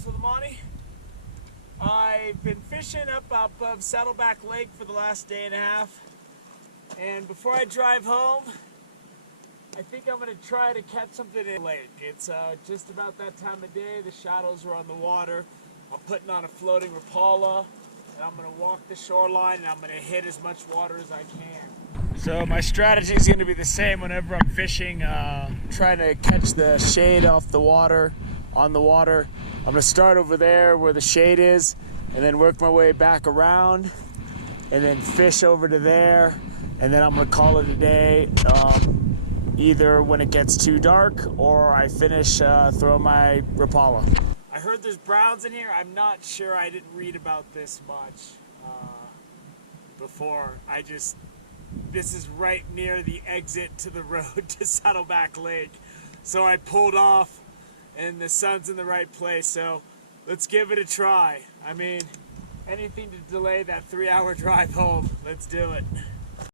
Chris with the Monty. I've been fishing up above Saddleback Lake for the last day and a half, and before I drive home, I think I'm going to try to catch something in the lake. It's just about that time of day. The shadows are on the water. I'm putting on a floating Rapala, and I'm going to walk the shoreline, and I'm going to hit as much water as I can. So my strategy is going to be the same whenever I'm fishing, trying to catch the shade off the water, on the water. I'm going to start over there where the shade is, and then work my way back around, and then fish over to there, and then I'm going to call it a day. Either when it gets too dark or I finish throwing my Rapala. I heard there's browns in here. I'm not sure. I didn't read about this much before. This is right near the exit to the road to Saddleback Lake. So I pulled off and the sun's in the right place. So let's give it a try. I mean, anything to delay that 3-hour drive home. Let's do it.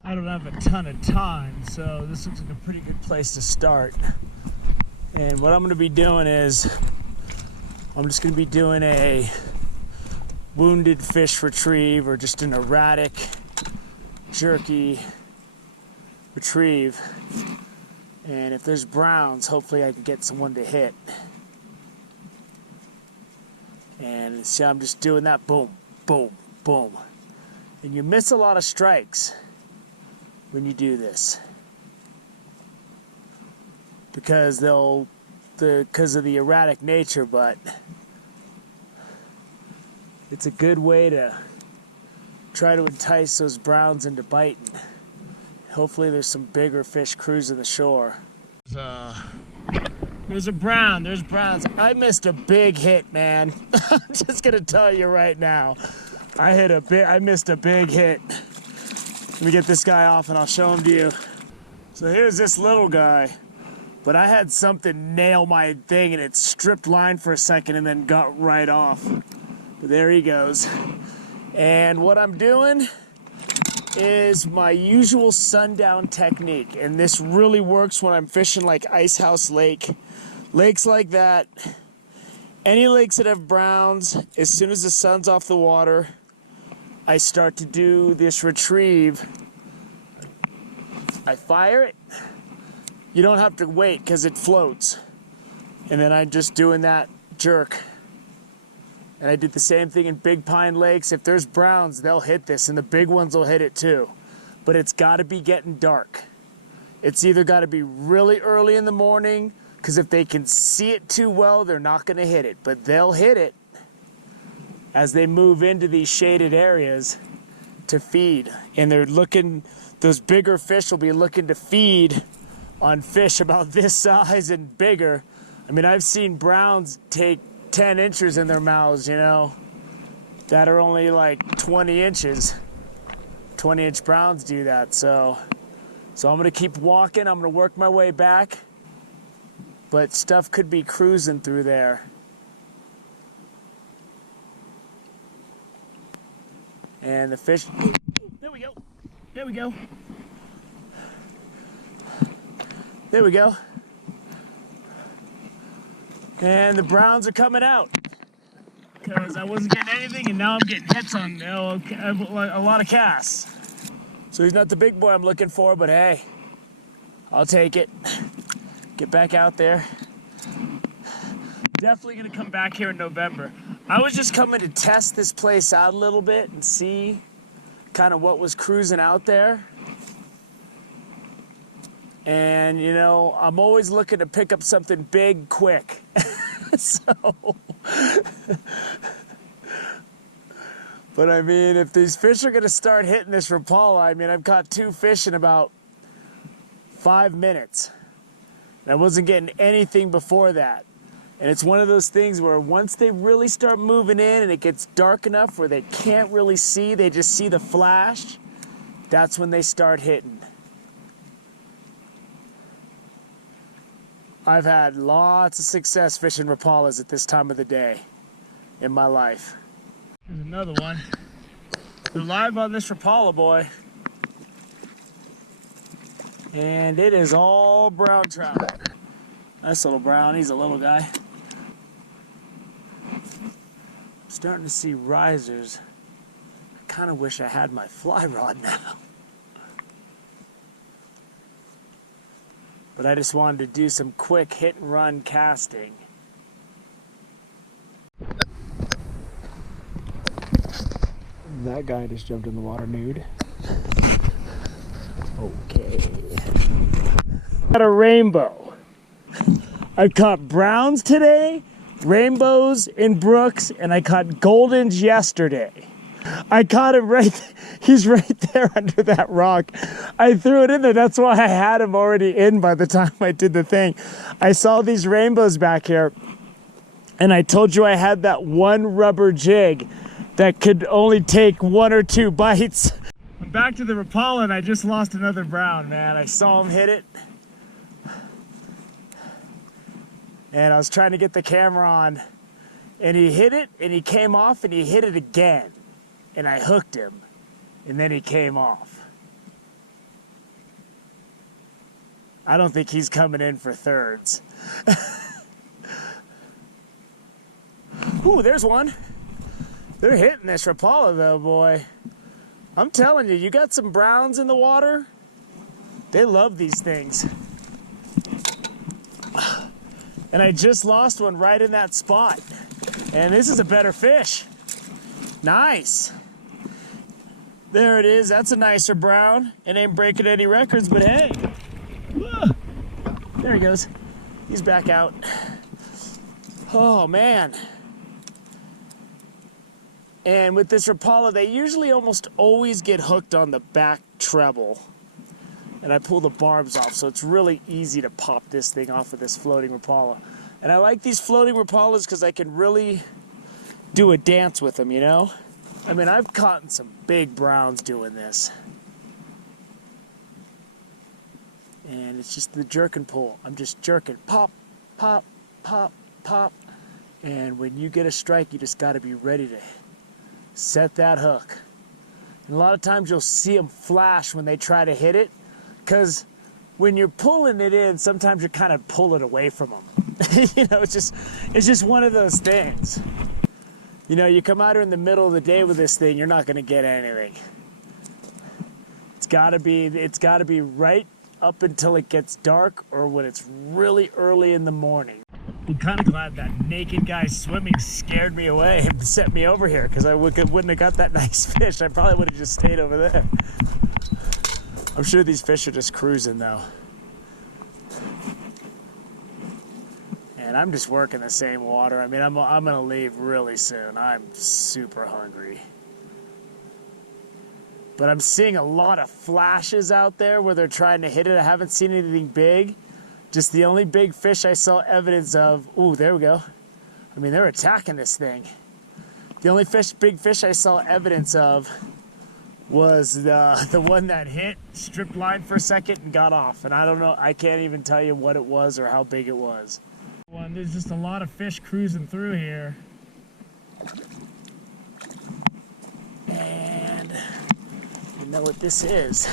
I don't have a ton of time, so this looks like a pretty good place to start. And what I'm going to be doing is, I'm just going to be doing a wounded fish retrieve, or just an erratic, jerky retrieve. And if there's browns, hopefully I can get someone to hit. And see, I'm just doing that, boom, boom, boom. And you miss a lot of strikes when you do this, because of the erratic nature, but it's a good way to try to entice those browns into biting. Hopefully there's some bigger fish cruising the shore. There's a brown, there's browns. I missed a big hit, man. I'm just gonna tell you right now. I missed a big hit. Let me get this guy off and I'll show him to you. So here's this little guy, but I had something nail my thing and it stripped line for a second and then got right off. But there he goes. And what I'm doing is my usual sundown technique, and this really works when I'm fishing like Ice House Lake, lakes like that. Any lakes that have browns, as soon as the sun's off the water, I start to do this retrieve. I fire it. You don't have to wait because it floats. And then I'm just doing that jerk. And I did the same thing in Big Pine Lakes. If there's browns, they'll hit this, and the big ones will hit it too. But it's got to be getting dark. It's either got to be really early in the morning, because if they can see it too well, they're not going to hit it. But they'll hit it as they move into these shaded areas to feed. And they're looking, those bigger fish will be looking to feed on fish about this size and bigger. I mean, I've seen browns take 10 inches in their mouths, you know, that are only like 20 inches. 20-inch browns do that. So I'm gonna keep walking. I'm gonna work my way back, but stuff could be cruising through there. And the fish, there we go, there we go, there we go. And the browns are coming out because I wasn't getting anything, and now I'm getting hits on a lot of casts. So he's not the big boy I'm looking for, but hey, I'll take it. Get back out there. Definitely gonna come back here in November. I was just coming to test this place out a little bit and see kind of what was cruising out there. And, you know, I'm always looking to pick up something big quick. But I mean, if these fish are going to start hitting this Rapala, I mean, I've caught 2 fish in about 5 minutes. And I wasn't getting anything before that. And it's one of those things where once they really start moving in and it gets dark enough where they can't really see, they just see the flash, that's when they start hitting. I've had lots of success fishing Rapalas at this time of the day in my life. There's another one. They're live on this Rapala, boy. And it is all brown trout. Nice little brown, he's a little guy. Starting to see risers. I kind of wish I had my fly rod now. But I just wanted to do some quick hit and run casting. That guy just jumped in the water nude. Okay. Got a rainbow. I caught browns today, rainbows in brooks, and I caught goldens yesterday. I caught him he's right there under that rock. I threw it in there. That's why I had him already in by the time I did the thing. I saw these rainbows back here, and I told you I had that one rubber jig that could only take 1 or 2 bites. I'm back to the Rapala, and I just lost another brown, man. I saw him hit it. And I was trying to get the camera on, and he hit it, and he came off, and he hit it again. And I hooked him, and then he came off. I don't think he's coming in for thirds. Ooh, there's one. They're hitting this Rapala though, boy. I'm telling you, you got some browns in the water. They love these things. And I just lost one right in that spot. And this is a better fish. Nice. There it is. That's a nicer brown. It ain't breaking any records, but hey. There he goes. He's back out. Oh, man. And with this Rapala, they usually almost always get hooked on the back treble. And I pull the barbs off, so it's really easy to pop this thing off of this floating Rapala. And I like these floating Rapalas because I can really do a dance with them, you know? I mean, I've caught some big browns doing this. And it's just the jerk and pull. I'm just jerking. Pop, pop, pop, pop. And when you get a strike, you just got to be ready to set that hook. And a lot of times you'll see them flash when they try to hit it, because when you're pulling it in, sometimes you're kind of pulling away from them. You know, it's just one of those things. You know, you come out here in the middle of the day with this thing, you're not going to get anything. It's got to be right up until it gets dark or when it's really early in the morning. I'm kind of glad that naked guy swimming scared me away and sent me over here, because I wouldn't have got that nice fish. I probably would have just stayed over there. I'm sure these fish are just cruising though. And I'm just working the same water. I mean, I'm gonna leave really soon. I'm super hungry. But I'm seeing a lot of flashes out there where they're trying to hit it. I haven't seen anything big. Just the only big fish I saw evidence of. Ooh, there we go. I mean, they're attacking this thing. The only big fish I saw evidence of was the one that hit, stripped line for a second, and got off. And I don't know, I can't even tell you what it was or how big it was. There's just a lot of fish cruising through here. And you know what this is.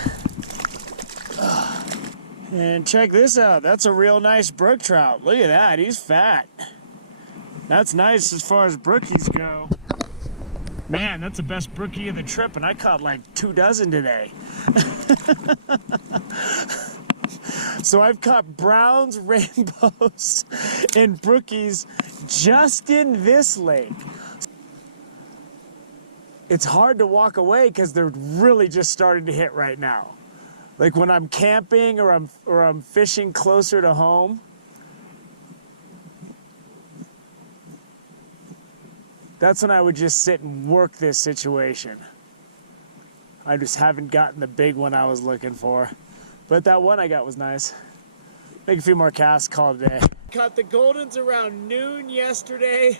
And check this out. That's a real nice brook trout. Look at that. He's fat. That's nice as far as brookies go. Man, that's the best brookie of the trip, and I caught like 2 dozen today. So I've caught browns, rainbows, and brookies just in this lake. It's hard to walk away because they're really just starting to hit right now. Like when I'm camping or I'm fishing closer to home, that's when I would just sit and work this situation. I just haven't gotten the big one I was looking for. But that one I got was nice. Make a few more casts, call it a day. Caught the Goldens around noon yesterday,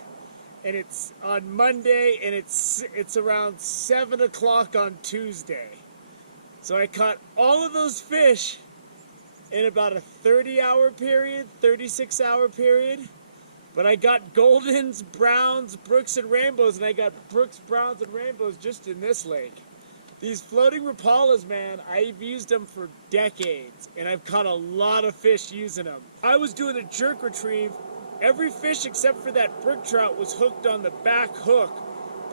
and it's on Monday, and it's around 7 o'clock on Tuesday. So I caught all of those fish in about a 30-hour period, 36-hour period. But I got Goldens, browns, brooks, and rainbows, and I got brooks, browns, and rainbows just in this lake. These floating Rapalas, man, I've used them for decades, and I've caught a lot of fish using them. I was doing a jerk retrieve. Every fish except for that brook trout was hooked on the back hook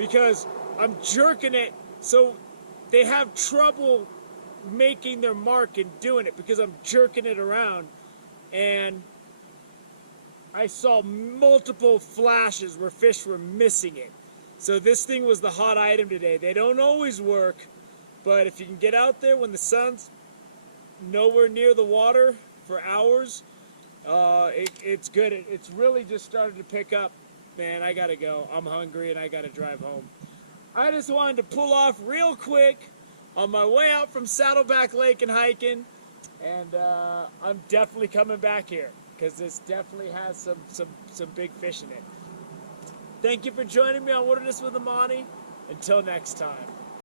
because I'm jerking it so they have trouble making their mark and doing it because I'm jerking it around. And I saw multiple flashes where fish were missing it. So this thing was the hot item today. They don't always work, but if you can get out there when the sun's nowhere near the water for hours, it's good. It's really just started to pick up. Man, I gotta go. I'm hungry and I gotta drive home. I just wanted to pull off real quick on my way out from Saddleback Lake and hiking, and I'm definitely coming back here because this definitely has some big fish in it. Thank you for joining me on Wilderness with Amani. Until next time.